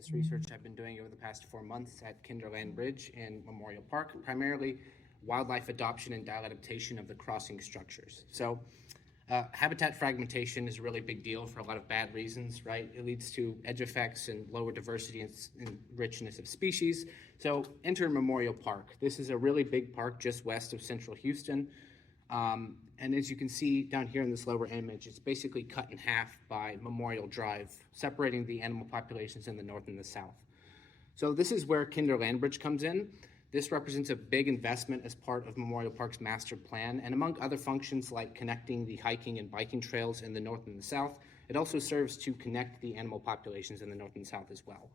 this research I've been doing over the past 4 months at Kinderland Bridge in Memorial Park, primarily wildlife adoption and dilatation of the crossing structures. So habitat fragmentation is a really big deal for a lot of bad reasons, right? It leads to edge effects and lower diversity and richness of species. So enter Memorial Park. This is a really big park just west of central Houston. And as you can see down here in this lower image, it's basically cut in half by Memorial Drive, separating the animal populations in the north and the south. So this is where Kinderland Bridge comes in. This represents a big investment as part of Memorial Park's master plan, and among other functions like connecting the hiking and biking trails in the north and the south, it also serves to connect the animal populations in the north and south as well.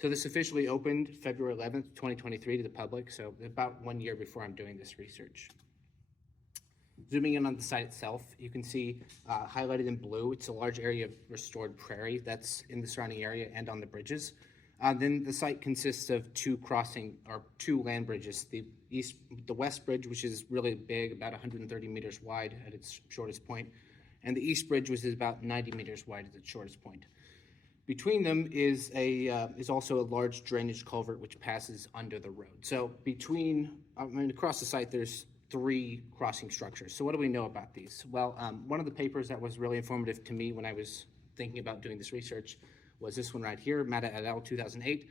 So this officially opened February 11th, 2023 to the public, so about 1 year before I'm doing this research. Zooming in on the site itself, you can see highlighted in blue, it's a large area of restored prairie that's in the surrounding area and on the bridges. Then the site consists of two land bridges. The west bridge, which is really big, about 130 meters wide at its shortest point, and the east bridge, which is about 90 meters wide at its shortest point. Between them is also a large drainage culvert which passes under the road. So across the site, there's 3 crossing structures. So what do we know about these? Well, one of the papers that was really informative to me when I was thinking about doing this research was this one right here, Mata et al. 2008.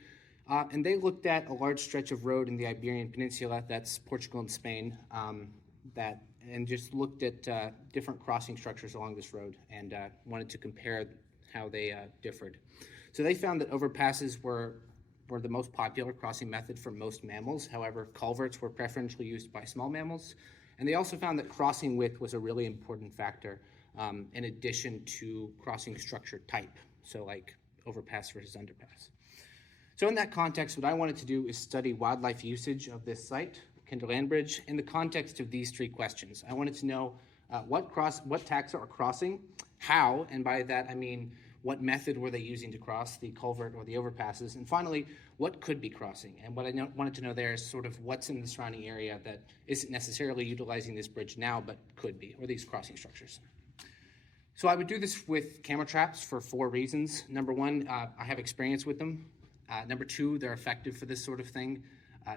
And they looked at a large stretch of road in the Iberian Peninsula, that's Portugal and Spain, and just looked at different crossing structures along this road and wanted to compare how they differed. So they found that overpasses were the most popular crossing method for most mammals. However, culverts were preferentially used by small mammals. And they also found that crossing width was a really important factor in addition to crossing structure type. So like overpass versus underpass. So in that context, what I wanted to do is study wildlife usage of this site, Kinderland Bridge, in the context of these 3 questions. I wanted to know what taxa are crossing, how, and by that I mean what method were they using to cross, the culvert or the overpasses, and finally, what could be crossing? And what I wanted to know there is sort of what's in the surrounding area that isn't necessarily utilizing this bridge now, but could be, or these crossing structures. So I would do this with camera traps for 4 reasons. Number 1, I have experience with them. Number 2, they're effective for this sort of thing.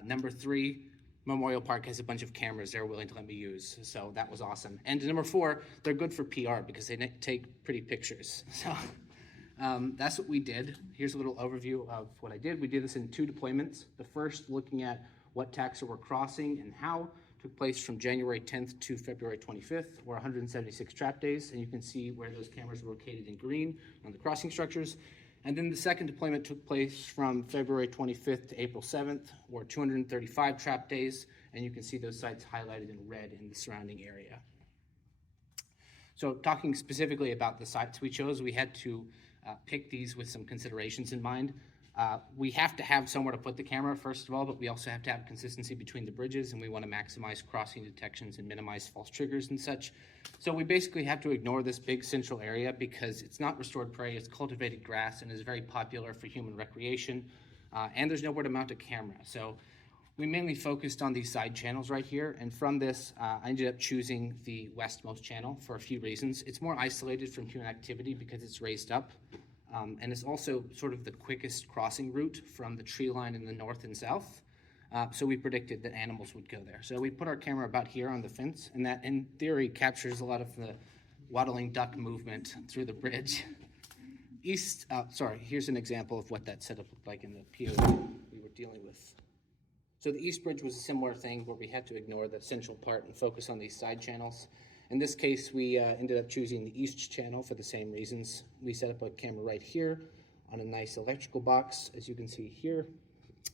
Number 3, Memorial Park has a bunch of cameras they're willing to let me use, so that was awesome. And number 4, they're good for PR because they take pretty pictures. So that's what we did. Here's a little overview of what I did. We did this in 2 deployments. The first looking at what taxa were crossing and how, took place from January 10th to February 25th, or 176 trap days, and you can see where those cameras were located in green on the crossing structures. And then the second deployment took place from February 25th to April 7th, or 235 trap days, and you can see those sites highlighted in red in the surrounding area. So talking specifically about the sites we chose, we had to pick these with some considerations in mind. We have to have somewhere to put the camera, first of all, but we also have to have consistency between the bridges, and we want to maximize crossing detections and minimize false triggers and such. So we basically have to ignore this big central area because it's not restored prairie, it's cultivated grass and is very popular for human recreation, and there's nowhere to mount a camera. So we mainly focused on these side channels right here, and from this, I ended up choosing the westmost channel for a few reasons. It's more isolated from human activity because it's raised up. And it's also sort of the quickest crossing route from the tree line in the north and south. So we predicted that animals would go there. So we put our camera about here on the fence, and that in theory captures a lot of the waddling duck movement through the bridge. Here's an example of what that setup looked like in the POV we were dealing with. So the east bridge was a similar thing where we had to ignore the central part and focus on these side channels. In this case, we ended up choosing the east channel for the same reasons. We set up a camera right here on a nice electrical box, as you can see here.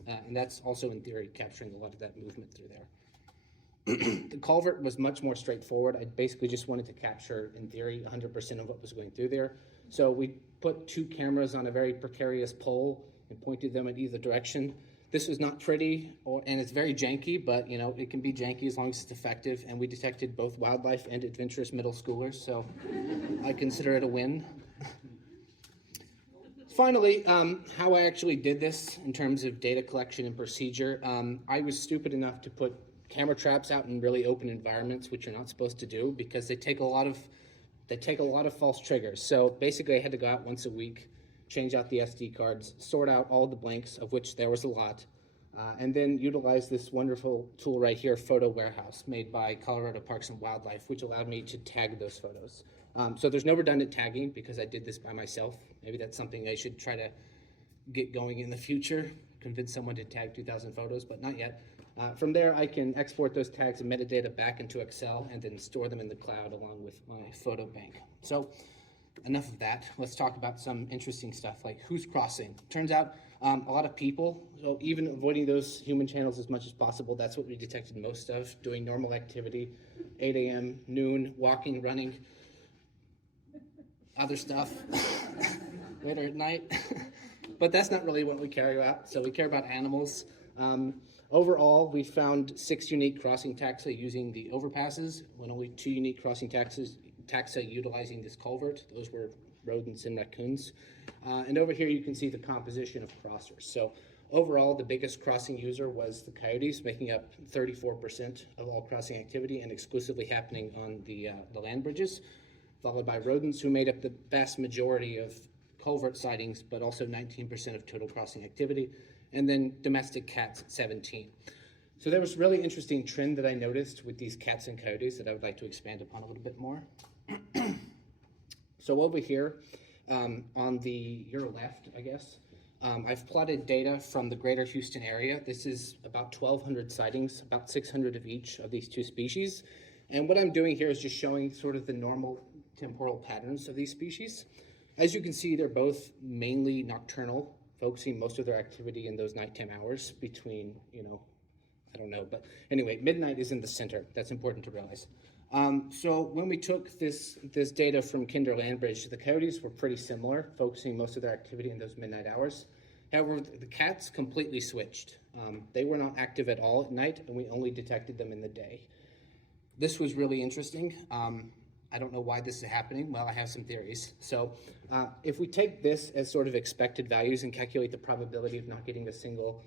And that's also, in theory, capturing a lot of that movement through there. The culvert was much more straightforward. I basically just wanted to capture, in theory, 100% of what was going through there. So we put 2 cameras on a very precarious pole and pointed them in either direction. This was not pretty, and it's very janky, but it can be janky as long as it's effective, and we detected both wildlife and adventurous middle schoolers, so I consider it a win. Finally, how I actually did this in terms of data collection and procedure, I was stupid enough to put camera traps out in really open environments, which you're not supposed to do because they take a lot of false triggers. So basically I had to go out once a week change out the SD cards, sort out all the blanks, of which there was a lot, and then utilize this wonderful tool right here, Photo Warehouse, made by Colorado Parks and Wildlife, which allowed me to tag those photos. So there's no redundant tagging because I did this by myself. Maybe that's something I should try to get going in the future, convince someone to tag 2,000 photos, but not yet. From there, I can export those tags and metadata back into Excel and then store them in the cloud along with my photo bank. So enough of that. Let's talk about some interesting stuff like who's crossing. Turns out a lot of people, so even avoiding those human channels as much as possible, that's what we detected most of, doing normal activity, 8 a.m., noon, walking, running, other stuff later at night. But that's not really what we care about. So we care about animals. Overall, we found 6 unique crossing taxa using the overpasses, when only 2 unique crossing taxa utilizing this culvert. Those were rodents and raccoons. And over here you can see the composition of crossers. So overall, the biggest crossing user was the coyotes, making up 34% of all crossing activity and exclusively happening on the land bridges, followed by rodents, who made up the vast majority of culvert sightings, but also 19% of total crossing activity, and then domestic cats at 17. So there was a really interesting trend that I noticed with these cats and coyotes that I would like to expand upon a little bit more. So over here, on your left, I guess, I've plotted data from the greater Houston area. This is about 1,200 sightings, about 600 of each of these 2 species. And what I'm doing here is just showing sort of the normal temporal patterns of these species. As you can see, they're both mainly nocturnal, focusing most of their activity in those nighttime hours between, I don't know, but anyway, midnight is in the center. That's important to realize. So when we took this data from Kinder Land Bridge, the coyotes were pretty similar, focusing most of their activity in those midnight hours. However, the cats completely switched. They were not active at all at night, and we only detected them in the day. This was really interesting. I don't know why this is happening. Well, I have some theories. So if we take this as sort of expected values and calculate the probability of not getting a single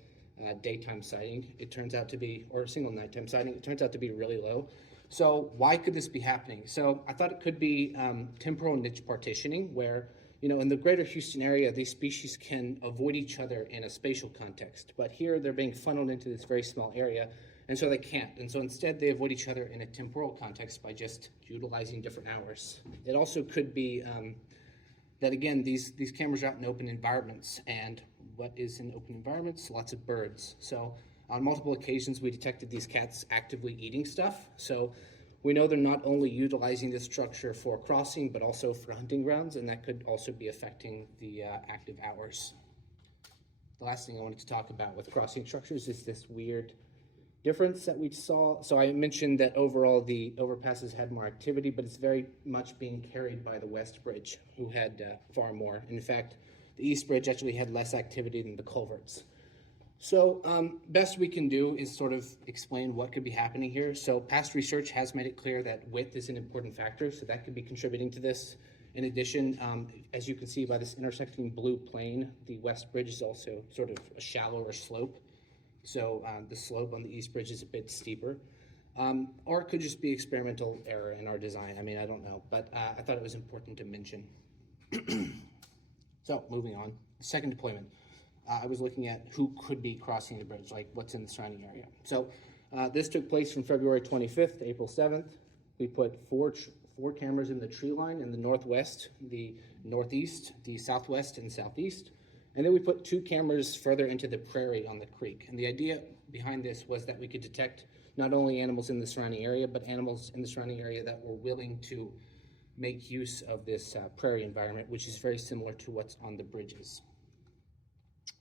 daytime sighting, it turns out to be, or a single nighttime sighting, it turns out to be really low. So why could this be happening? So I thought it could be temporal niche partitioning, where, in the greater Houston area, these species can avoid each other in a spatial context. But here they're being funneled into this very small area, and so they can't. And so instead they avoid each other in a temporal context by just utilizing different hours. It also could be that, again, these cameras are out in open environments, and what is in open environments? Lots of birds. So on multiple occasions we detected these cats actively eating stuff. So we know they're not only utilizing this structure for crossing, but also for hunting grounds, and that could also be affecting the active hours. The last thing I wanted to talk about with crossing structures is this weird difference that we saw. So I mentioned that overall the overpasses had more activity, but it's very much being carried by the West Bridge, who had far more. In fact, the East Bridge actually had less activity than the culverts. So best we can do is sort of explain what could be happening here. So past research has made it clear that width is an important factor, so that could be contributing to this. In addition, as you can see by this intersecting blue plane, the West Bridge is also sort of a shallower slope. So the slope on the East Bridge is a bit steeper. Or it could just be experimental error in our design. I mean, I don't know, but I thought it was important to mention. So moving on, second deployment. I was looking at who could be crossing the bridge, like what's in the surrounding area. So this took place from February 25th to April 7th. We put four cameras in the tree line in the northwest, the northeast, the southwest, and southeast. And then we put 2 cameras further into the prairie on the creek. And the idea behind this was that we could detect not only animals in the surrounding area, but animals in the surrounding area that were willing to make use of this prairie environment, which is very similar to what's on the bridges.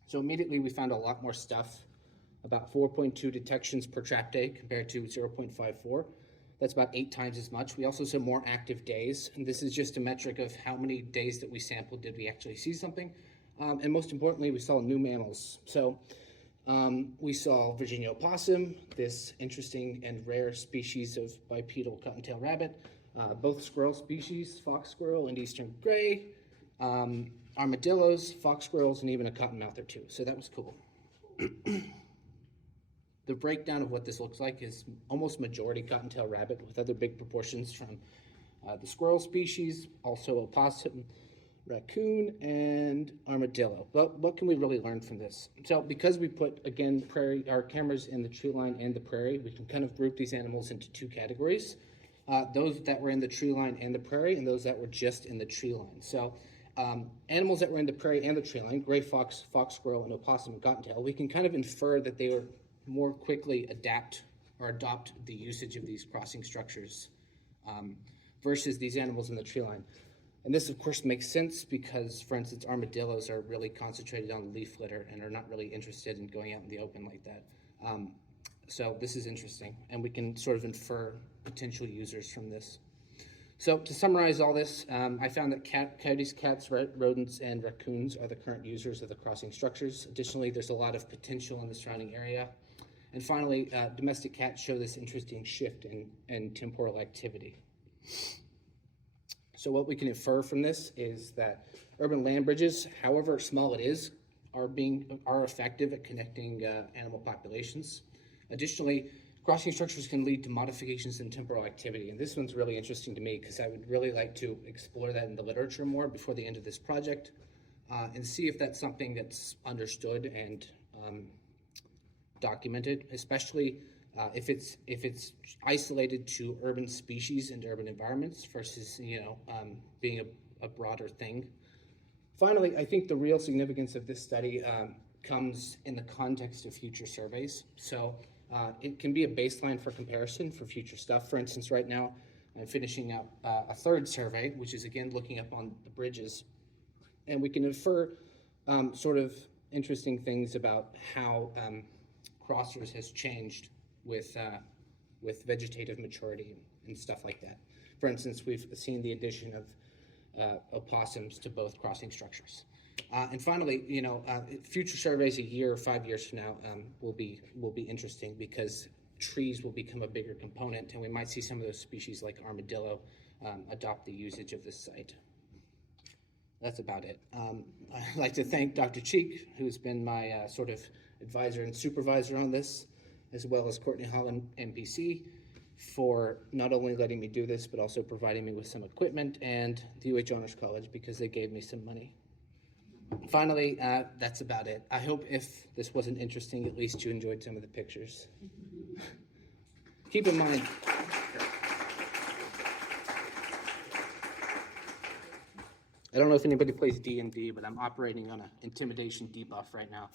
So immediately we found a lot more stuff, about 4.2 detections per trap day compared to 0.54. That's about 8 times as much. We also saw more active days, and this is just a metric of how many days that we sampled did we actually see something. And most importantly, we saw new mammals. So we saw Virginia opossum, this interesting and rare species of bipedal cottontail rabbit, both squirrel species, fox squirrel and eastern gray, armadillos, fox squirrels, and even a cottonmouth or 2. So that was cool. The breakdown of what this looks like is almost majority cottontail rabbit, with other big proportions from the squirrel species, also opossum, raccoon, and armadillo. Well, what can we really learn from this? So because we put, again, our cameras in the tree line and the prairie, we can kind of group these animals into two categories. Those that were in the tree line and the prairie, and those that were just in the tree line. So animals that were in the prairie and the tree line, gray fox, fox squirrel, and opossum and cottontail, we can kind of infer that they were more quickly adopt the usage of these crossing structures versus these animals in the tree line. And this, of course, makes sense because, for instance, armadillos are really concentrated on leaf litter and are not really interested in going out in the open like that. So this is interesting, and we can sort of infer potential users from this. So to summarize all this, I found that coyotes, cats, rodents, and raccoons are the current users of the crossing structures. Additionally, there's a lot of potential in the surrounding area. And finally, domestic cats show this interesting shift in temporal activity. So what we can infer from this is that urban land bridges, however small it is, are effective at connecting animal populations. Additionally, crossing structures can lead to modifications in temporal activity, and this one's really interesting to me because I would really like to explore that in the literature more before the end of this project and see if that's something that's understood and documented, especially if it's isolated to urban species and urban environments versus being a broader thing. Finally, I think the real significance of this study comes in the context of future surveys. So it can be a baseline for comparison for future stuff. For instance, right now I'm finishing up a third survey, which is again looking up on the bridges, and we can infer sort of interesting things about how crossers has changed with vegetative maturity and stuff like that. For instance, we've seen the addition of opossums to both crossing structures. And finally, future surveys a year or 5 years from now will be interesting because trees will become a bigger component, and we might see some of those species like armadillo adopt the usage of this site. That's about it. I'd like to thank Dr. Cheek, who's been my sort of advisor and supervisor on this, as well as Courtney Holland, MPC, for not only letting me do this, but also providing me with some equipment, and the UH Honors College because they gave me some money. Finally, that's about it. I hope if this wasn't interesting, at least you enjoyed some of the pictures. Keep in mind, I don't know if anybody plays D&D, but I'm operating on an intimidation debuff right now.